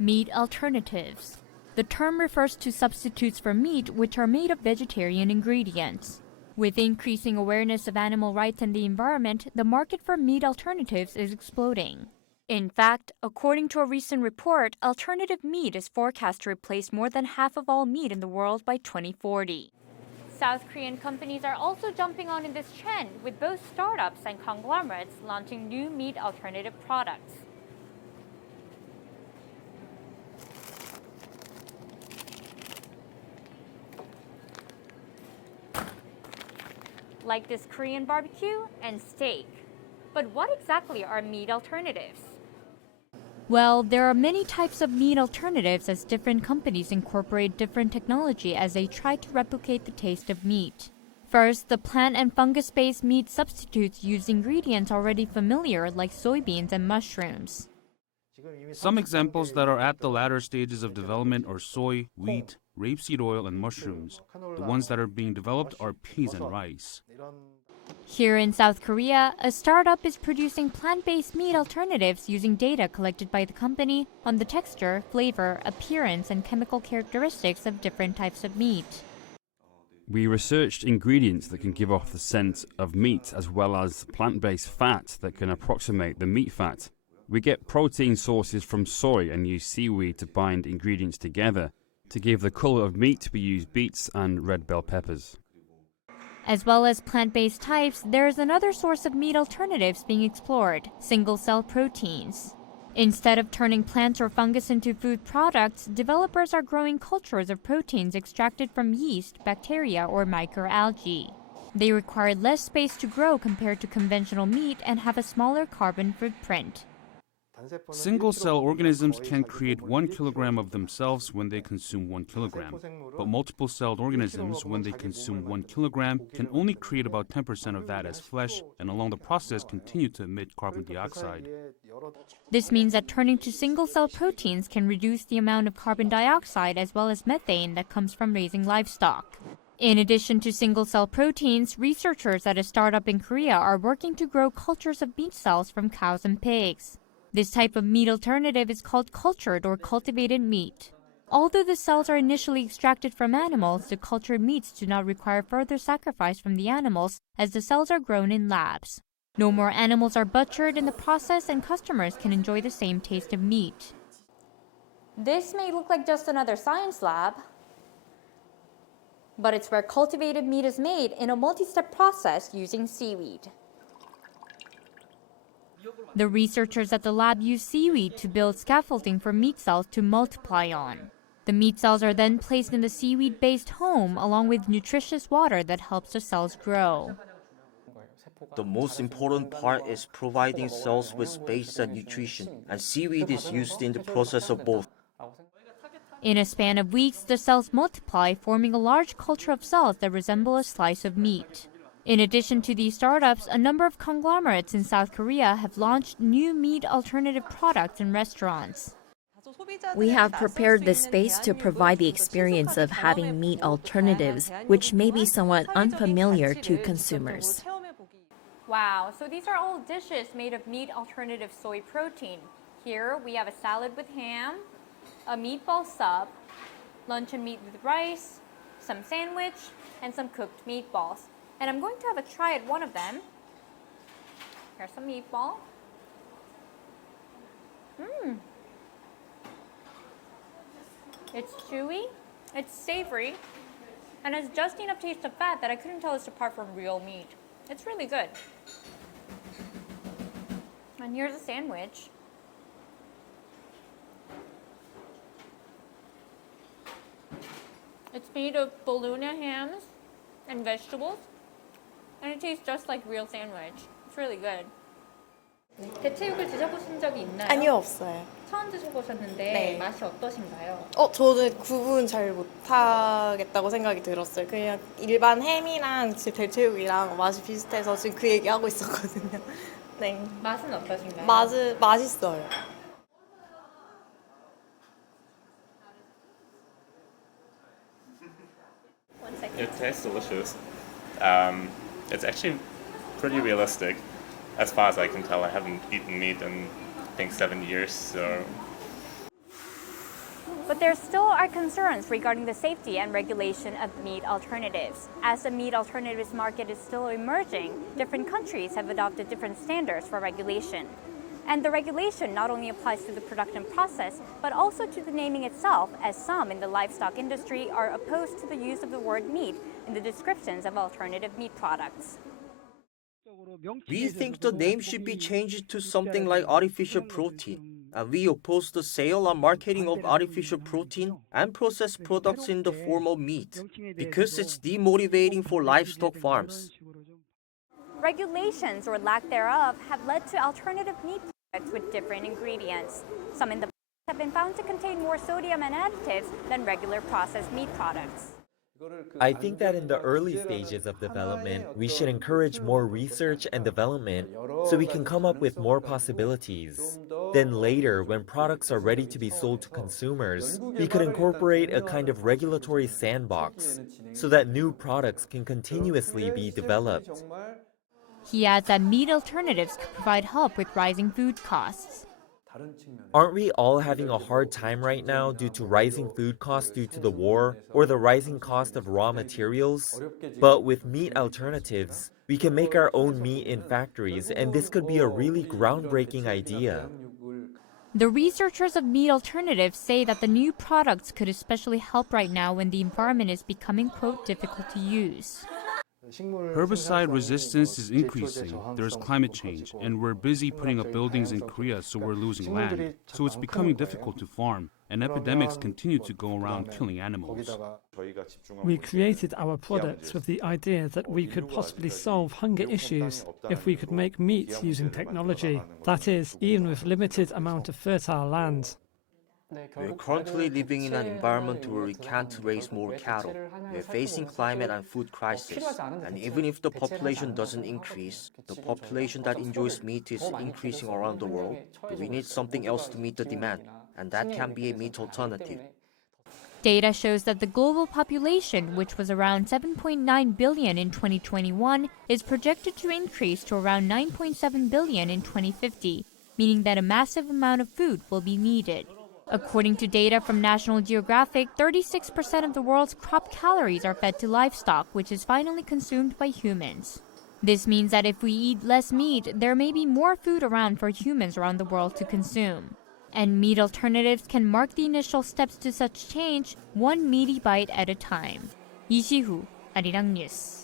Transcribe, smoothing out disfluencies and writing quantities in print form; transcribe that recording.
Meat alternatives. The term refers to substitutes for meat which are made of vegetarian ingredients. With increasing awareness of animal rights and the environment, the market for meat alternatives is exploding. In fact, according to a recent report, alternative meat is forecast to replace more than half of all meat in the world by 2040. South Korean companies are also jumping on in this trend, with both startups and conglomerates launching new meat alternative products. Like this Korean barbecue and steak. But what exactly are meat alternatives? Well, there are many types of meat alternatives as different companies incorporate different technology as they try to replicate the taste of meat. First, the plant and fungus-based meat substitutes use ingredients already familiar like soybeans and mushrooms. Some examples that are at the latter stages of development are soy, wheat, rapeseed oil, and mushrooms. The ones that are being developed are peas and rice. Here in South Korea, a startup is producing plant-based meat alternatives using data collected by the company on the texture, flavor, appearance, and chemical characteristics of different types of meat. We researched ingredients that can give off the scent of meat as well as plant-based fat that can approximate the meat fat. We get protein sources from soy and use seaweed to bind ingredients together. To give the color of meat, we use beets and red bell peppers. As well as plant-based types, there is another source of meat alternatives being explored: single-cell proteins. Instead of turning plants or fungus into food products, developers are growing cultures of proteins extracted from yeast, bacteria, or microalgae. They require less space to grow compared to conventional meat and have a smaller carbon footprint. Single-cell organisms can create 1 kilogram of themselves when they consume 1 kilogram, but multiple-celled organisms, when they consume 1 kilogram, can only create about 10% of that as flesh, and along the process continue to emit carbon dioxide. This means that turning to single-cell proteins can reduce the amount of carbon dioxide as well as methane that comes from raising livestock. In addition to single-cell proteins, researchers at a startup in Korea are working to grow cultures of meat cells from cows and pigs. This type of meat alternative is called cultured or cultivated meat. Although the cells are initially extracted from animals, the cultured meats do not require further sacrifice from the animals as the cells are grown in labs. No more animals are butchered in the process, and customers can enjoy the same taste of meat. This may look like just another science lab, but it's where cultivated meat is made in a multi-step process using seaweed. The researchers at the lab use seaweed to build scaffolding for meat cells to multiply on. The meat cells are then placed in the seaweed-based home along with nutritious water that helps the cells grow. The most important part is providing cells with space and nutrition, and seaweed is used in the process of both. In a span of weeks, the cells multiply, forming a large culture of cells that resemble a slice of meat. In addition to these startups, a number of conglomerates in South Korea have launched new meat alternative products in restaurants. We have prepared this space to provide the experience of having meat alternatives, which may be somewhat unfamiliar to consumers. Wow, so these are all dishes made of meat alternative soy protein. Here we have a salad with ham, a meatball sub, luncheon meat with rice, some sandwich, and some cooked meatballs. And I'm going to have a try at one of them. Here's some meatball. It's chewy, it's savory, and has just enough taste of fat that I couldn't tell this apart from real meat. It's really good. And here's a sandwich. It's made of bologna hams and vegetables, and it tastes just like real sandwich. It's really good. 대체육을 드셔보신 적이 있나요? 아니요, 없어요. 처음 드셔보셨는데 네. 맛이 어떠신가요? 저는 구분 잘 못하겠다고 생각이 들었어요. 그냥 일반 햄이랑 대체육이랑 맛이 비슷해서 지금 그 얘기하고 있었거든요. 네. 맛은 어떠신가요? 맛있어요. It tastes delicious. It's actually pretty realistic. As far as I can tell, I haven't eaten meat in, I think, 7 years, so But there still are concerns regarding the safety and regulation of meat alternatives. As the meat alternatives market is still emerging, different countries have adopted different standards for regulation. And the regulation not only applies to the production process, but also to the naming itself, as some in the livestock industry are opposed to the use of the word meat in the descriptions of alternative meat products. We think the name should be changed to something like artificial protein. We oppose the sale and marketing of artificial protein and processed products in the form of meat because it's demotivating for livestock farms. Regulations or lack thereof have led to alternative meat products with different ingredients. Some in the have been found to contain more sodium and additives than regular processed meat products. I think that in the early stages of development, we should encourage more research and development so we can come up with more possibilities. Then later, when products are ready to be sold to consumers, we could incorporate a kind of regulatory sandbox so that new products can continuously be developed. He adds that meat alternatives could provide help with rising food costs. Aren't we all having a hard time right now due to rising food costs due to the war or the rising cost of raw materials? But with meat alternatives, we can make our own meat in factories, and this could be a really groundbreaking idea. The researchers of meat alternatives say that the new products could especially help right now when the environment is becoming, quote, difficult to use. Herbicide resistance is increasing, there's climate change, and we're busy putting up buildings in Korea, so we're losing land. So it's becoming difficult to farm, and epidemics continue to go around killing animals. We created our products with the idea that we could possibly solve hunger issues if we could make meat using technology, that is, even with limited amount of fertile land. We're currently living in an environment where we can't raise more cattle. We're facing climate and food crisis. And even if the population doesn't increase, the population that enjoys meat is increasing around the world. But we need something else to meet the demand, and that can be a meat alternative. Data shows that the global population, which was around 7.9 billion in 2021, is projected to increase to around 9.7 billion in 2050, meaning that a massive amount of food will be needed. According to data from National Geographic, 36% of the world's crop calories are fed to livestock, which is finally consumed by humans. This means that if we eat less meat, there may be more food around for humans around the world to consume. And meat alternatives can mark the initial steps to such change, one meaty bite at a time. 이시후, 아리랑뉴스.